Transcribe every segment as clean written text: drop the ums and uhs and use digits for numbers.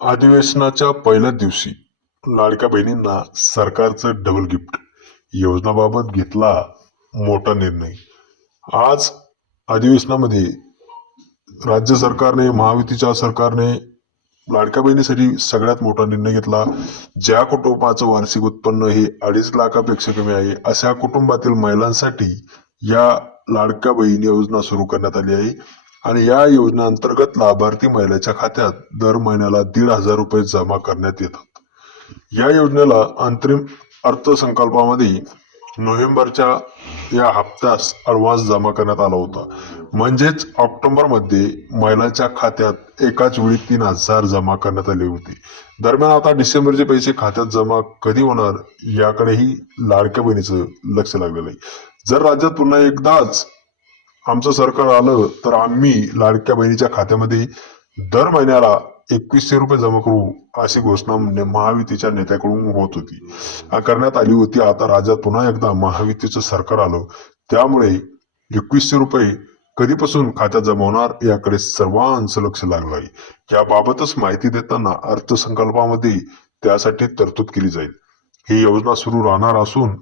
अधिवेशनाच्या पहिल्याच दिवशी लाडक्या बहिणींना सरकारचं डबल गिफ्ट योजनाबाबत घेतला मोठा निर्णय। आज अधिवेशनामध्ये राज्य सरकारने महायुतीच्या सरकारने लाडक्या बहिणीसाठी सगळ्यात मोठा निर्णय घेतला। ज्या कुटुंबाचं वार्षिक उत्पन्न हे 2.5 लाखापेक्षा कमी आहे अशा कुटुंबातील महिलांसाठी या लाडक्या बहीण योजना सुरू करण्यात आली आहे आणि या योजनेअंतर्गत लाभार्थी महिलेच्या खात्यात दर महिन्याला 1,500 रुपये जमा करण्यात येतात। या योजनेला अंतरिम अर्थसंकल्पामध्ये नोव्हेंबरच्या या हप्त्यास ॲडव्हान्स जमा करण्यात आला होता, म्हणजेच ऑक्टोबरमध्ये महिलांच्या खात्यात एकाच वेळी 3,000 जमा करण्यात आले होते। दरम्यान आता डिसेंबरचे पैसे खात्यात जमा कधी होणार याकडेही लाडक्या बहिणीचं लक्ष लागलेलं आहे। जर राज्यात पुन्हा एकदाच आमचं सरकार आलं तर आम्ही लाडक्या बहिणीच्या खात्यामध्ये दर महिन्याला 2,100 रुपये जमा करू अशी घोषणा महायुतीच्या नेत्याकडून होत होती, करण्यात आली होती। आता राज्यात पुन्हा एकदा महायुतीचं सरकार आलं त्यामुळे 2,100 रुपये कधीपासून खात्यात जमा होणार याकडे सर्वांचं लक्ष लागलं आहे। याबाबतच माहिती देताना अर्थसंकल्पामध्ये त्यासाठी तरतूद केली जाईल। ही योजना सुरू राहणार असून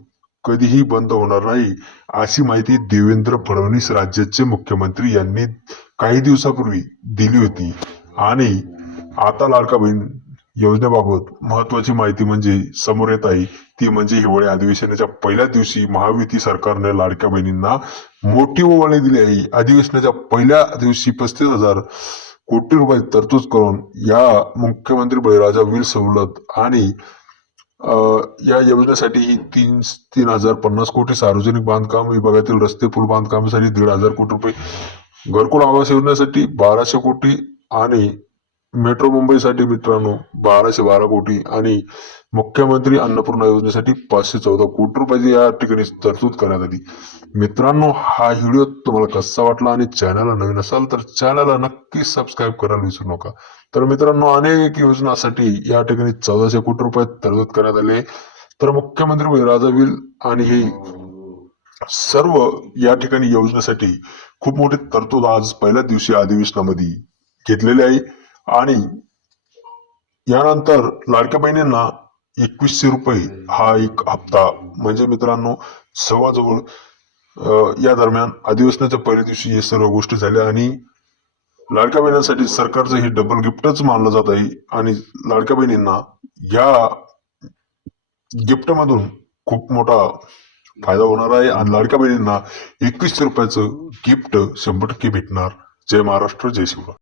कधीही बंद होणार नाही अशी माहिती देवेंद्र फडणवीस राज्याचे मुख्यमंत्री यांनी काही दिवसापूर्वी दिली होती। आणि आता लाडका बहीण योजनेबाबत महत्वाची माहिती म्हणजे समोर येत आहे, ती म्हणजे हिवाळी अधिवेशनाच्या पहिल्या दिवशी महायुती सरकारने लाडक्या बहिणींना मोठी ओवाळणी दिली आहे। अधिवेशनाच्या पहिल्या दिवशी 35,000 कोटी रुपये तरतूद करून या मुख्यमंत्री बळीराजा वीर सवलत आणि या योजनेसाठी ही 3,050 कोटी, सार्वजनिक बांधकाम विभागातील रस्ते पूल बांधकामासाठी 1,500 कोटी रुपये, घरकुल आवास योजनेसाठी 1,200 कोटी आणि मेट्रो मुंबईसाठी मित्रांनो 1,212 कोटी आणि मुख्यमंत्री अन्नपूर्णा योजनेसाठी 514 कोटी रुपयाची या ठिकाणी तरतूद करण्यात आली। मित्रांनो, हा व्हिडिओ तुम्हाला कसा वाटला आणि चॅनलला नवीन असाल तर चॅनलला नक्की सबस्क्राईब करायला विसरू नका। तर मित्रांनो, अनेक योजनांसाठी या ठिकाणी 1,400 कोटी रुपये तरतूद करण्यात आले। तर मुख्यमंत्री बळीराजा वीर आणि हे सर्व या ठिकाणी योजनेसाठी खूप मोठी तरतूद आज पहिल्या दिवशी अधिवेशनामध्ये घेतलेली आहे। आणि यानंतर लाडक्या बहिणींना 2,100 रुपये हा एक हप्ता म्हणजे मित्रांनो जवळजवळ या दरम्यान अधिवेशनाच्या पहिल्या दिवशी हे सर्व गोष्टी झाल्या आणि लाडक्या बहिणींसाठी सरकारचं हे डबल गिफ्टच मानलं जात आहे। आणि लाडक्या बहिणींना या गिफ्ट मधून खूप मोठा फायदा होणार आहे आणि लाडक्या बहिणींना 2,100 रुपयाचं गिफ्ट 100% भेटणार। जय महाराष्ट्र, जय शिवराय।